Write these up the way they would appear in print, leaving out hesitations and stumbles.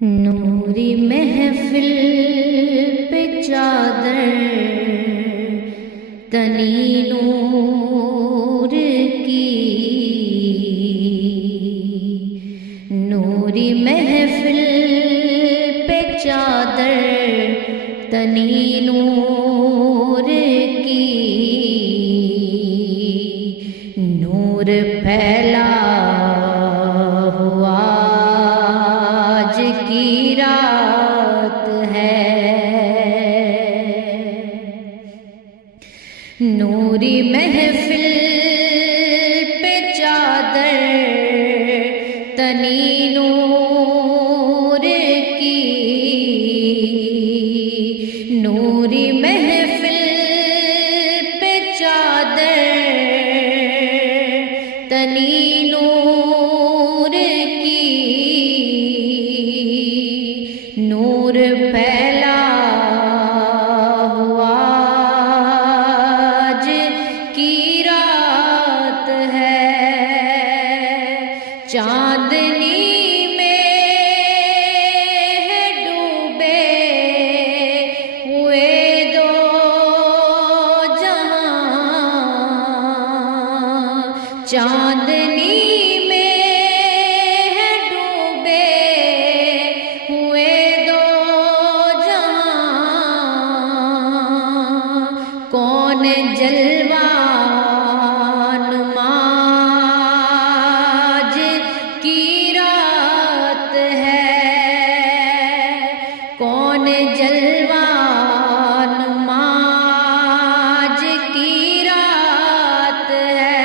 نوری محفل پہ چادر تنی نور کی، نوری محفل پہ چادر تنی نور کی، نور پھیلا ہوا آج کی رات ہے، نوری محفل پہ چادر تنی نور کی، نوری محفل پہ چادر تنی نور کی، نور پھیلا ہوا آج کی رات ہے، چاندنی میں ہے ڈوبے ہوئے دو جہاں، چاندنی کون جلوہ نما آج کی رات ہے، کون جلوہ نما آج کی رات ہے،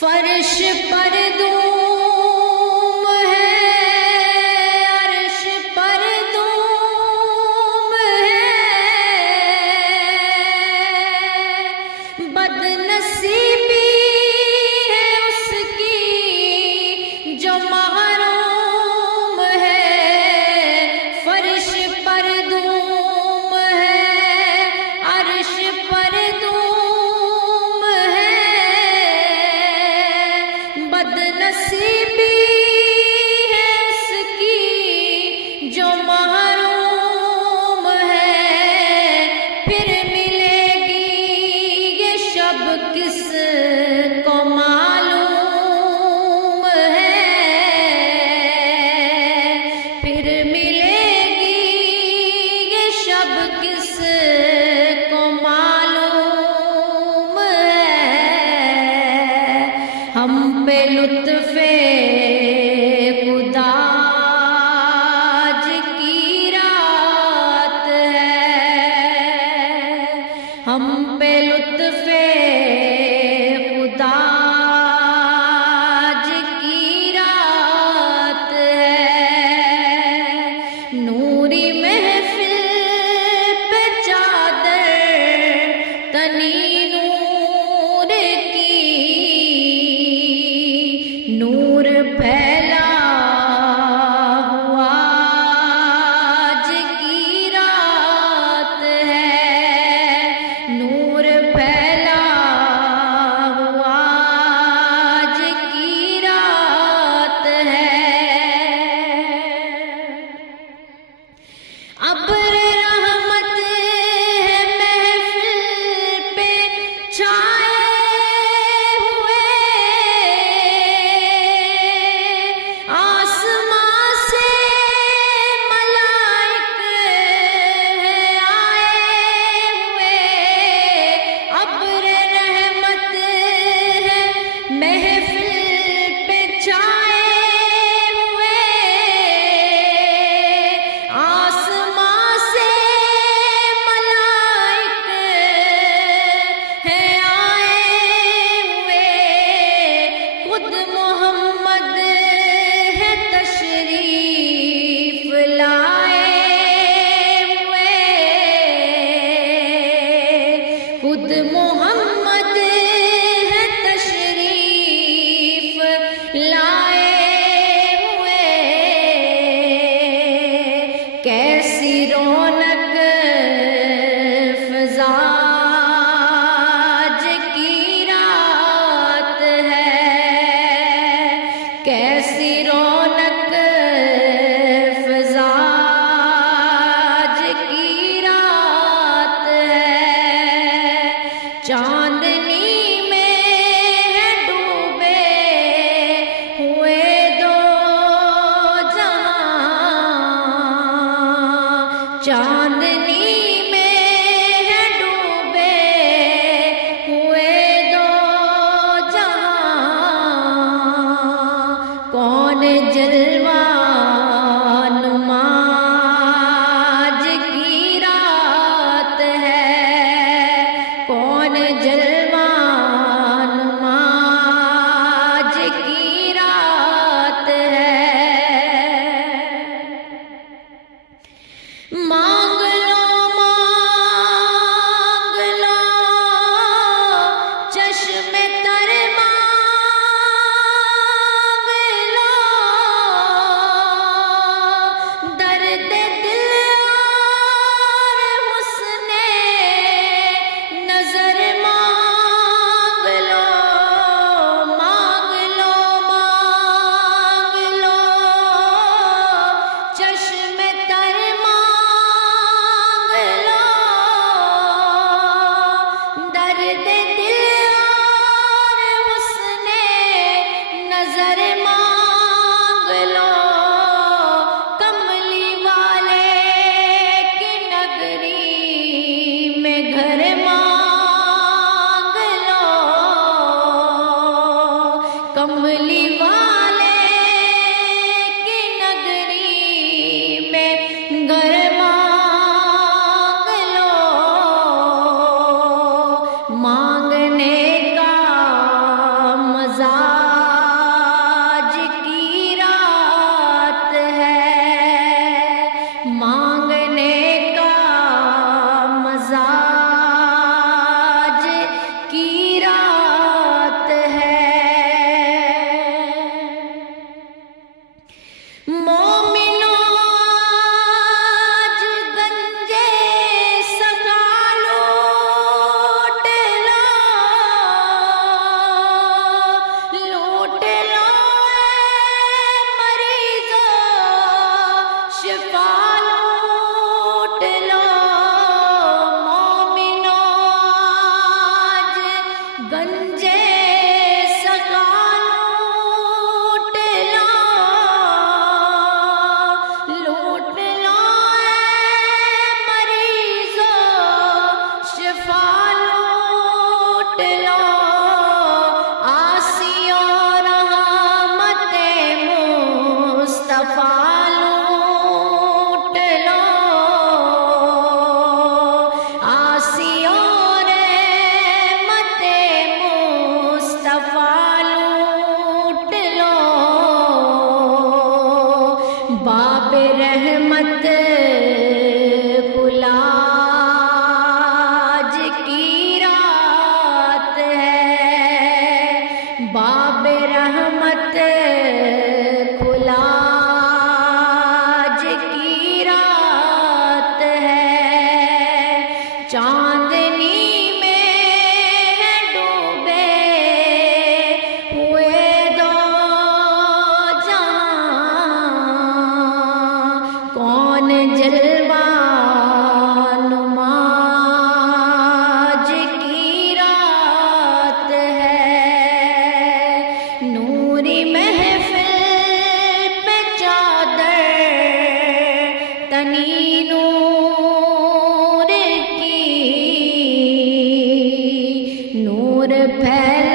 فرش پر بدنصیبی ہے اس کی جو محروم ہے، فرش پر دھوم ہے، عرش پر دھوم ہے، بدنصیبی ہے اس کی جو محروم ہے، پھر کس کو معلوم ہے، پھر ملے گی یہ شب کس کو معلوم ہے، ہم پہ لطف خدا آج کی رات ہے، ہم پہ لطف خدا آج کی رات ہے، نوری محفل پہ چادر تنی نور کی، نور پھیلا ہوا آج کی رات ہے، نور پھیلا ابر رحمت ہے محفل پہ چھائے ہوئے، آسمان سے ملائک ہے آئے ہوئے، ابر رحمت ہے محفل پہ چھائے محمد ہے تشریف لائے ہوئے، خود محمد ہے تشریف لائے ہوئے، کیسی رونق فضا آج کی رات ہے، کیسی رونق فضا آج کی رات ہے، چاندنی میں ہے ڈوبے ہوئے دو جہاں، چاندنی میں ہے ڈوبے ہوئے دو جہاں، کون جلوہ نما آج کی رات ہے، کون جلوہ نما آج کی رات ہے، مانگ لو چشم تر مانگ لو، درد دل اور حسن نظر مانگ لو، مانگ لو چشم تر مانگ لو، درد دل اور حسن نظر مانگ لو، کملی والے کی نگری میں گھر مانگ لو، کملی والے کی نگری میں گھر مانگ لو، مانگنے کا مزہ آج کی رات ہے، مانگنے کا مزہ آج کی رات ہے، مومنوں آج گنجے سگا لوٹ لو، لوٹ لو اے مریضوں شفا لوٹ لو، مومنوں آج گنجے سگا لوٹ لو، لوٹ لو اے مریضوں شفا لوٹ لو، آسیوں رحمت مصطفیٰ لوٹ لو، آسیوں رحمت مصطفیٰ لوٹ لو، باب رحمت کھلا آج کی رات ہے، باب رحمت کھلا آج کی رات ہے، چاندنی میں ہے ڈوبے ہوئے دو جہاں، کون جلوہ نما آج کی رات ہے، نوری محفل پہ چادر تنی نور کی، نور پھیل